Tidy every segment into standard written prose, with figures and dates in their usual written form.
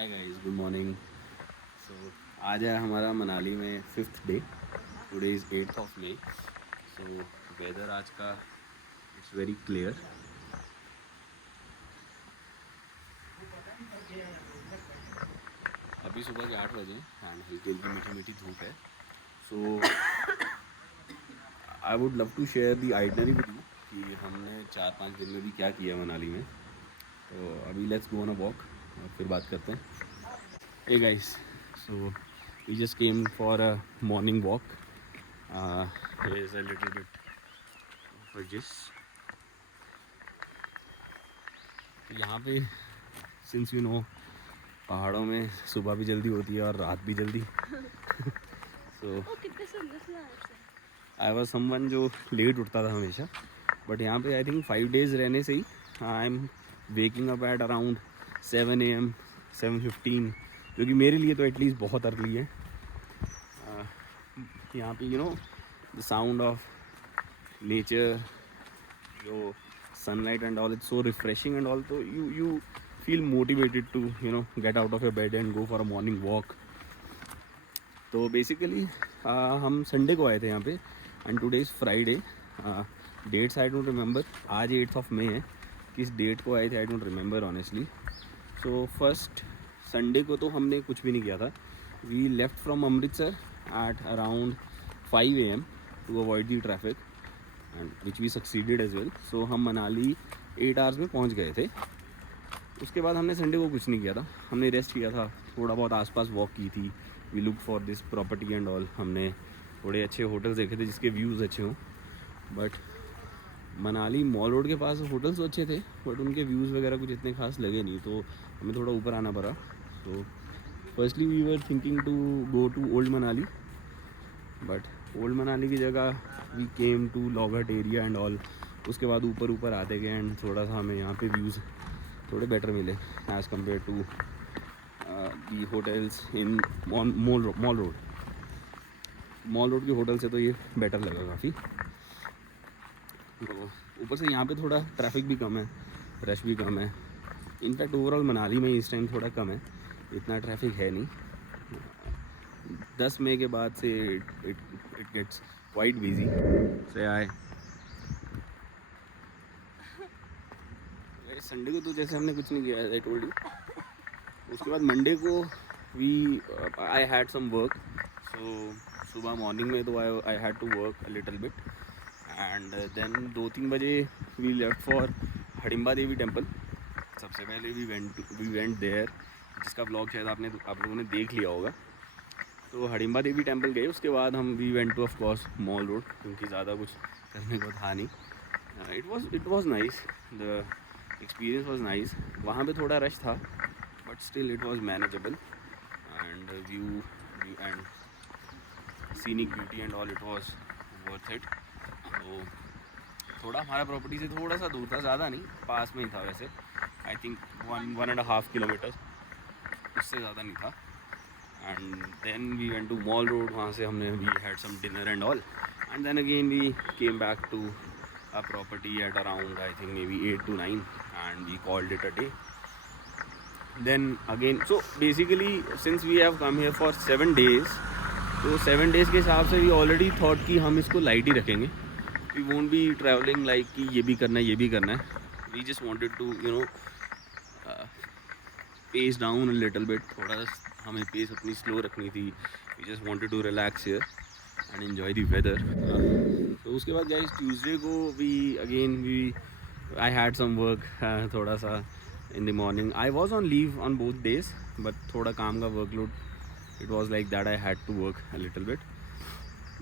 हाय guys, good morning. So आज है हमारा मनाली में 5th day. Today is 8th of May. So weather आज का इट्स वेरी क्लियर। अभी सुबह के 8 बजे एंड हल्की हल्की मीठी मीठी धूप है। So I would love to share the itinerary with you कि हमने 4-5 दिन में भी क्या किया मनाली में। तो अभी let's go on a walk और फिर बात करते हैं। Hey guys, so we just came for a morning walk. Here's a little bit of a gist. तो यहाँ पे since you know पहाड़ों में सुबह भी जल्दी होती है और रात भी जल्दी। So I was someone जो लेट उठता था हमेशा, बट यहाँ पे I think 5 days रहने से ही I am waking up at around 7 AM 7:15, जो कि मेरे लिए तो एटलीस्ट बहुत अर्ली है। यहाँ पे द साउंड ऑफ नेचर, जो sunlight and all, it's so refreshing and all. तो you feel motivated to get out of your bed and go for a morning walk. तो बेसिकली हम संडे को आए थे यहाँ पे and today is Friday. Dates I don't remember, आज 8th of मई है। किस डेट को आए थे I don't remember honestly. So first Sunday को तो हमने कुछ भी नहीं किया था। We left from Amritsar at around 5 AM to avoid the traffic and which we succeeded as well. So हम मनाली 8 hours में पहुंच गए थे। उसके बाद हमने संडे को कुछ नहीं किया था, हमने रेस्ट किया था, थोड़ा बहुत आसपास वॉक की थी। We look for this property and all. हमने थोड़े अच्छे होटल्स देखे थे जिसके व्यूज़ अच्छे हों। बट मनाली मॉल रोड के पास होटल्स तो अच्छे थे बट उनके व्यूज़ वगैरह कुछ इतने खास लगे नहीं, तो हमें थोड़ा ऊपर आना पड़ा। तो firstly we were thinking to go to old Manali, but old Manali की जगह we came to log huts area and all. उसके बाद ऊपर आते गए एंड थोड़ा सा हमें यहाँ पे व्यूज़ थोड़े बेटर मिले as compare to the hotels in Mall Road. Mall Road के होटल से तो ये बेटर लगा काफ़ी। तो ऊपर से यहाँ पे थोड़ा ट्रैफिक भी कम है, रश भी कम है। इनफैक्ट ओवरऑल मनाली में इस टाइम थोड़ा कम है, इतना ट्रैफिक है नहीं। 10 मई के बाद से इट गेट्स क्वाइट बिजी। से आए संडे को तो जैसे हमने कुछ नहीं किया, आई टोल्ड यू। उसके बाद मंडे को आई हैड सम वर्क। सो सुबह मॉर्निंग में तो I had to work a little bit and then 2-3 बजे we left for Hadimba Devi temple. सबसे पहले वी वेंट देयर, जिसका ब्लॉग शायद आप लोगों ने देख लिया होगा। तो हडिम्बा देवी टेम्पल गए, उसके बाद हम we went to of course Mall Road, क्योंकि ज़्यादा कुछ करने को था नहीं। It was nice, the experience was nice. वहाँ पे थोड़ा रश था but still it was manageable and view and scenic beauty and all, it was worth it. तो थोड़ा हमारा प्रॉपर्टी से थोड़ा सा दूर था, ज़्यादा नहीं, पास में ही था वैसे। आई थिंक 1.5 किलोमीटर, उससे ज़्यादा नहीं था। And then we went to Mall Road, वहाँ से हमने we had some dinner and all and then again we came back to a property at around I think maybe 8 to 9 and we called it a day. Then again so basically since we have come here for 7 days, तो 7 days के हिसाब से we already thought कि हम इसको light ही रखेंगे। We won't be travelling like कि ये भी करना है ये भी करना है। We just wanted to pace down a little bit, थोड़ा हमें पेस अपनी स्लो रखनी थी। We just wanted to relax here and enjoy the weather. तो उसके बाद गाइस ट्यूसडे को we I had some work थोड़ा सा in the morning. I was on leave on both days but थोड़ा काम का workload, it was like that I had to work a little bit.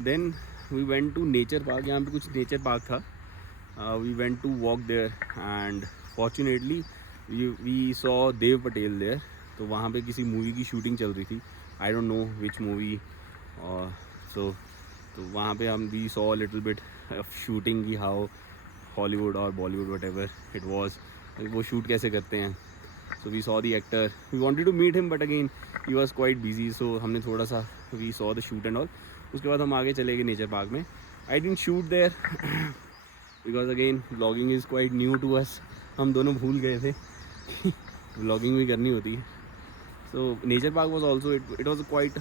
Then we went to nature park, यहाँ पे कुछ nature park था। We went to walk there and fortunately we saw Dev Patel there. तो वहाँ पे किसी मूवी की shooting चल रही थी, I don't know which movie. So तो वहाँ पे हम we saw little bit of shooting की, हाउ हॉलीवुड और Bollywood whatever it was, वो शूट कैसे करते हैं। So we saw the actor, we wanted to meet him but again he was quite busy. So हमने थोड़ा सा we saw the shoot and all. उसके बाद हम आगे चले गए नेचर पार्क में। I didn't shoot there because again vlogging is quite new to us. हम दोनों भूल गए थे व्लॉगिंग भी करनी होती है। So nature park was also, it was quite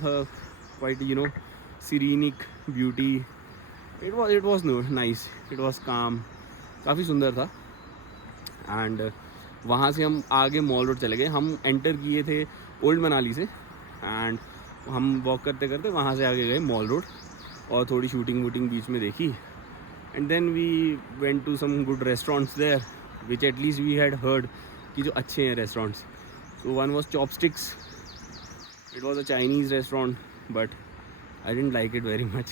serenic beauty. It was no nice, it was calm, काफ़ी सुंदर था. एंड वहाँ से हम आगे मॉल रोड चले गए. हम एंटर किए थे ओल्ड मनाली से, एंड हम वॉक करते करते वहाँ से आगे गए मॉल रोड और थोड़ी शूटिंग वूटिंग बीच में देखी. And then we went to some good restaurants there which at least we had heard कि जो अच्छे हैं restaurants. So one was Chopsticks. It was a Chinese restaurant but I didn't like it very much.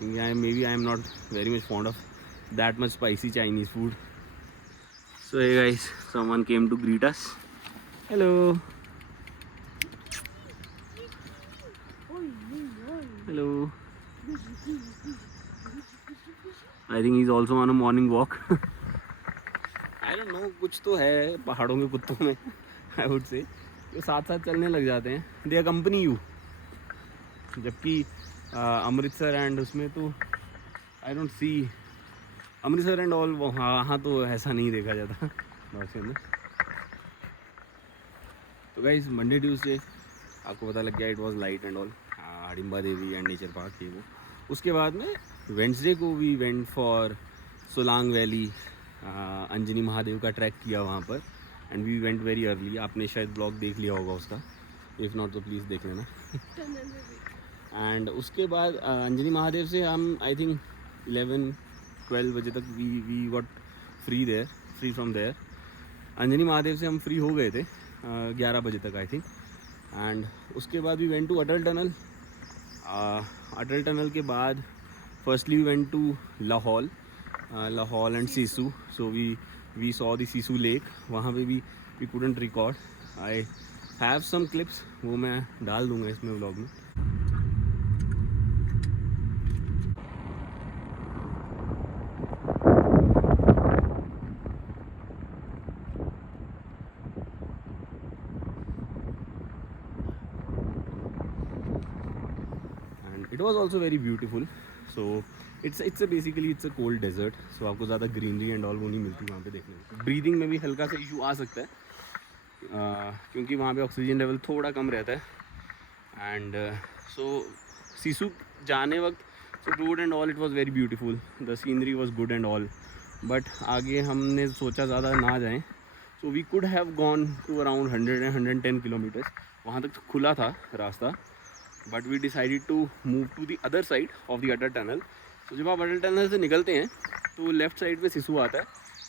Maybe I am not very much fond of that much spicy Chinese food. So hey guys, someone came to greet us. Hello. Hello. I think he's also on a morning walk. I don't know, कुछ तो है पहाड़ों के कुत्तों में. I would say जो साथ साथ चलने लग जाते हैं. They accompany you. जबकि अमृतसर एंड उसमें तो I don't see Amritsar and all वहाँ तो ऐसा नहीं देखा जाता नॉर्थ के अंदर. तो गाइस मंडे ट्यूसडे आपको पता लग गया, it was light and all. Hadimba Devi and nature park ये वो. उसके बाद में वेंसडे को we went for Solang valley. Anjani Mahadev का ट्रैक किया वहाँ पर and we went very early. आपने शायद ब्लॉग देख लिया होगा उसका, इफ़ नॉट तो प्लीज़ देख लेना. एंड उसके बाद अंजनी महादेव से हम आई थिंक 11-12 बजे तक we got free from there. Anjani Mahadev से हम फ्री हो गए थे 11 बजे तक आई थिंक. एंड उसके बाद we went to Atal tunnel. Atal tunnel के बाद firstly we went to Lahaul and Sissu. So we saw the Sissu lake. वहाँ पे भी we couldn't record. I have some clips, वो मैं डाल दूँगा इसमें व्लॉग में. It was also very beautiful. So it's a cold desert. So आपको ज़्यादा greenery and all वो नहीं मिलती वहाँ पे देखने को. Breathing में भी हल्का सा issue आ सकता है क्योंकि वहाँ पे ऑक्सीजन लेवल थोड़ा कम रहता है. एंड सो सिसु जाने वक्त so road and all it was very beautiful. The scenery was good and all. But आगे हमने सोचा ज़्यादा ना जाएं. So we could have gone to around 100 and 110 kilometers. वहाँ तक तो खुला था रास्ता. But we decided to move to the other side of the Atal tunnel. तो जब आप अटल टनल से निकलते हैं तो लेफ़्ट साइड पे सिसु आता है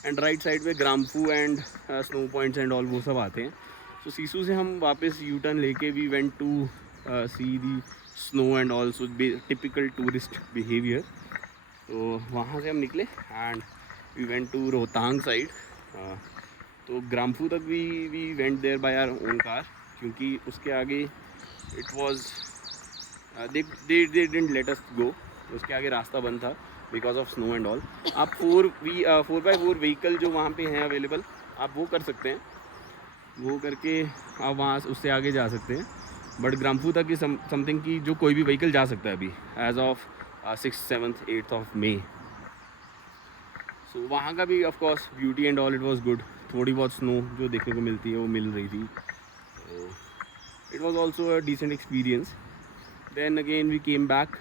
एंड राइट साइड पे Gramphu and snow points and all वो सब आते हैं. तो सिसु से हम वापस यू टर्न लेके we went to see the snow and also typical tourist behaviour. तो वहाँ से हम निकले and we went to Rohtang side. तो ग्राम्फू तक we went there by our own car क्योंकि उसके आगे it was they didn't let us go. उसके आगे रास्ता बंद था because of snow and all. आप 4x4 व्हीकल जो वहाँ पे हैं अवेलेबल आप वो कर सकते हैं. वो करके आप वहाँ उससे आगे जा सकते हैं. बट ग्राम्फू तक की समथिंग की जो कोई भी व्हीकल जा सकता है अभी as of 6th 7th 8th of May. So वहाँ का भी of course beauty and all it was good. थोड़ी बहुत स्नो जो देखने को मिलती है वो मिल रही थी. It was also a decent experience. Then again we came back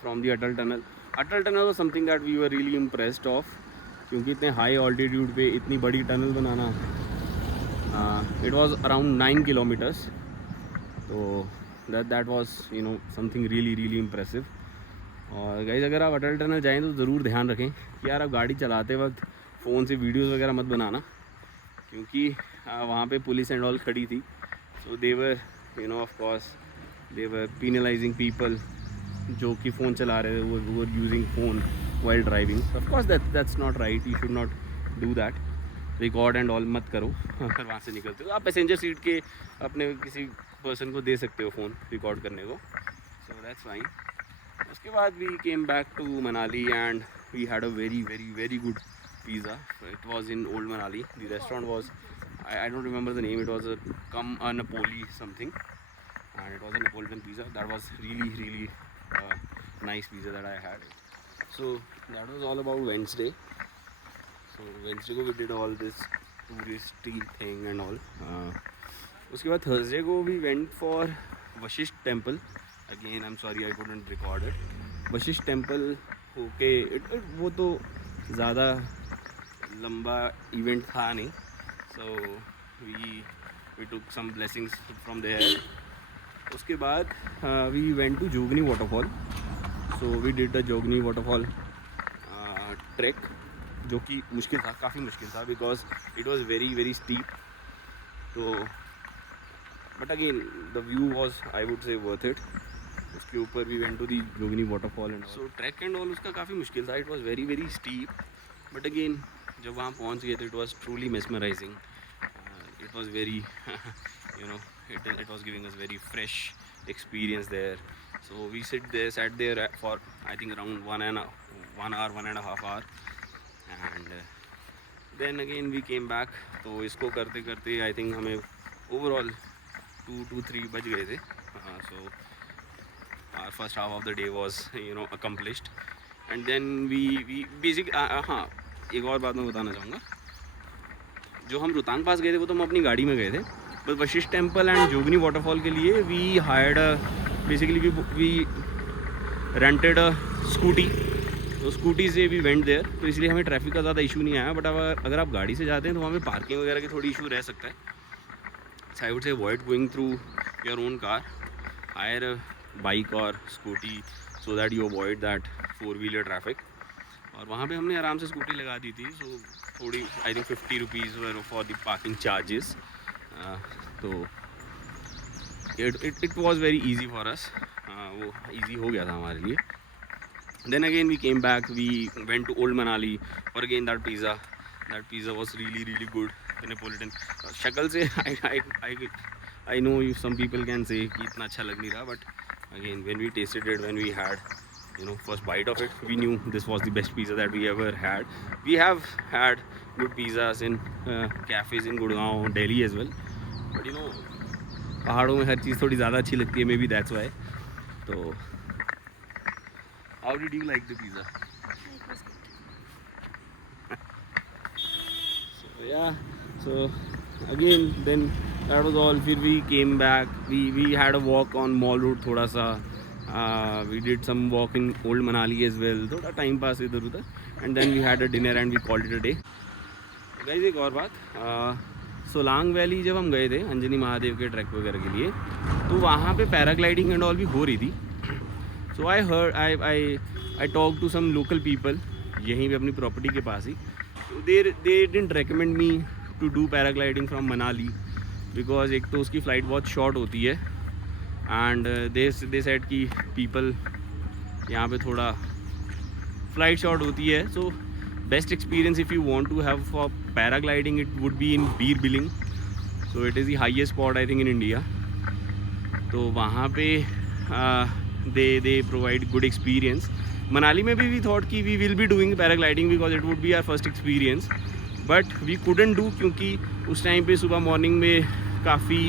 from the Atal Tunnel. Atal Tunnel was something that we were really impressed of क्योंकि इतने हाई ऑल्टीट्यूड पे इतनी बड़ी tunnel banana. It was around 9 kilometers. तो that was something really impressive. और guys अगर आप अटल tunnel जाएँ तो ज़रूर ध्यान रखें कि यार आप गाड़ी चलाते वक्त फ़ोन से वीडियोस वगैरह मत बनाना क्योंकि वहाँ पे पुलिस एंड ऑल खड़ी थी. So they were of course they were penalizing people जो कि फ़ोन चला रहे थे. वो were using phone while driving. Of course that's not right. You should not do that. Record and all मत करो अगर वहाँ से निकलते हो. आप पैसेंजर सीट के अपने किसी पर्सन को दे सकते हो फ़ोन रिकॉर्ड करने को. So that's fine. उसके बाद we came back to Manali and we had a very good pizza. It was in Old Manali. The restaurant was I don't remember the name. It was a Napoli something. And it was a Napolitan pizza. That was really nice pizza that I had. So that was all about Wednesday. So Wednesday we did all this touristy thing and all. उसके बाद Thursday को we went for Vashisht temple. Again I am sorry I couldn't record it. Vashisht temple होके वो तो ज़्यादा लंबा event था नहीं. So we took some blessings from there. उसके बाद we went to Jogini waterfall. So we did the Jogini waterfall track, जो कि मुश्किल था, काफ़ी मुश्किल था, because it was very very steep. तो but again the view was I would से वर्थ इट. उसके ऊपर we went to the Jogini waterfall and so track and all उसका काफ़ी मुश्किल था. It was very very steep, but again जब वहाँ पहुँच गए तो it was truly mesmerising. It was very you know it was giving us very fresh experience there. So we sat there for I think around 1.5 hour and then again we came back. तो इसको करते करते I think हमें overall 2 to 3 बज गए थे. So our first half of the day was accomplished and then we basic हाँ एक और बात मैं बताना चाहूँगा. जो हम रोहतांग पास गए थे वो तो हम अपनी गाड़ी में गए थे, but Vashisht temple and Jogini waterfall के लिए we hired basically we rented a scooty. तो स्कूटी से वी वेंट देयर, तो इसलिए हमें ट्रैफिक का ज़्यादा इशू नहीं आया. बट अगर आप गाड़ी से जाते हैं तो वहाँ पे पार्किंग वगैरह की थोड़ी इशू रह सकता है. So I would say avoid going through your own car. Hire a bike और scooty so that you avoid that 4-wheeler traffic. और वहाँ पे हमने आराम से स्कूटी लगा दी थी. सो थोड़ी I think 50 rupees for the parking charges. तो it was very easy for us. वो ईजी हो गया था हमारे लिए. Then again we came back, we went to old Manali और again that pizza was really good. Neapolitan शक्ल से I know you some people can say कि इतना अच्छा लग नहीं रहा, but again when we tasted it, when we had first bite of it, we knew this was the best pizza that we ever had. We have had good pizzas in cafes in Gurgaon, Delhi as well, but पहाड़ों में हर चीज़ थोड़ी ज़्यादा अच्छी लगती है. maybe that's why. तो how did you like the pizza? It was good. So yeah, so again then that was all. फिर we came back, we had a walk on Mall Road थोड़ा सा. We did some walk in old Manali as well, थोड़ा time pass इधर उधर, and then we had a dinner and we called it a day. Guys एक और बात, Solang valley जब हम गए थे अंजनी महादेव के ट्रैक वगैरह के लिए, तो वहाँ पे पैराग्लाइडिंग एंड ऑल भी हो रही थी. So I heard I talk to some local people यहीं पे अपनी प्रॉपर्टी के पास ही. तो they didn't recommend me to do paragliding from Manali, because एक तो उसकी फ़्लाइट बहुत शॉर्ट होती है एंड दे सेड कि पीपल यहाँ पे थोड़ा फ्लाइट शॉर्ट होती है. So best experience if you want to have for paragliding it would be in Bir Billing. So it is the highest spot I think in India. तो वहाँ पे they provide good experience. Manali में भी वी थॉट कि we will be doing paragliding because it would be our first experience, but we couldn't do क्योंकि उस time पे सुबह मॉर्निंग में काफ़ी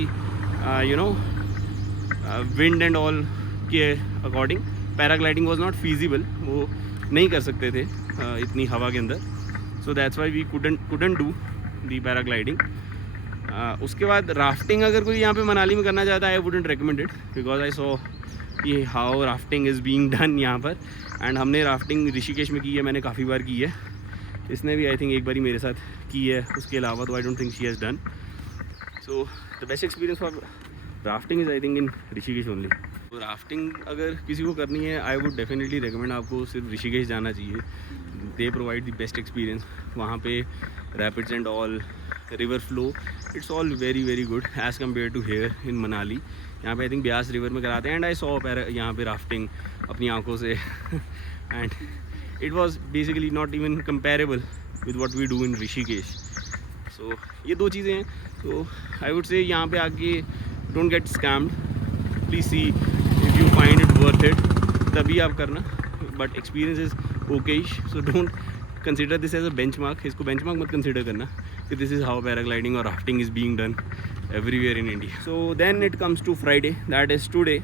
विंड एंड ऑल के according paragliding was not feasible. वो नहीं कर सकते थे इतनी हवा के अंदर. So that's why we couldn't do the paragliding. उसके बाद राफ्टिंग अगर कोई यहाँ पे मनाली में करना चाहता है I wouldn't recommend it, because I saw कि how rafting is being done यहाँ पर. एंड हमने राफ्टिंग ऋषिकेश में की है, मैंने काफ़ी बार की है. इसने भी आई थिंक एक बार ही मेरे साथ की है, उसके अलावा तो I don't think she has done. So the best experience for rafting is I think in Rishikesh only. तो राफ्टिंग अगर किसी को करनी है आई वुड डेफिनेटली रिकमेंड आपको सिर्फ ऋषिकेश जाना चाहिए. They provide the best experience. वहाँ पे rapids and all, river flow, it's all very good as compare to here in Manali. यहाँ पे आई थिंक ब्यास रिवर में कराते हैं एंड आई सॉ यहाँ पे राफ्टिंग अपनी आंखों से and it was basically not even comparable with what we do in Rishikesh. So ये दो चीज़ें हैं. तो आई वुड से यहाँ पे आके don't get scammed. Please see if you find it worth it तभी आप करना, but experience is okayish. So don't consider this as a benchmark. इसको बेंचमार्क मत कंसिडर करना कि दिस इज़ हाउ पैराग्लाइडिंग और rafting is being done everywhere in India. So then it comes to Friday, that is today.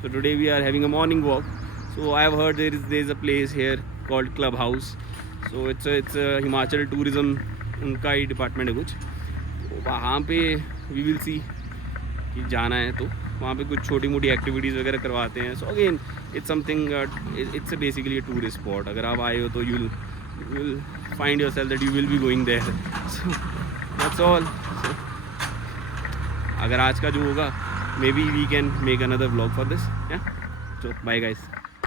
So today we are having a morning walk. So I have heard there is a place here called Clubhouse. So it's a Himachal tourism उनका ही department है कुछ. तो वहाँ पे we will see कि जाना है तो वहाँ पे कुछ छोटी मोटी एक्टिविटीज़ वगैरह करवाते हैं. So again it's something, it's basically a tourist spot. अगर आप आए हो तो you will find yourself that you will be going there. So that's all. अगर आज का जो होगा, maybe we can make another vlog for this. Yeah, so bye guys.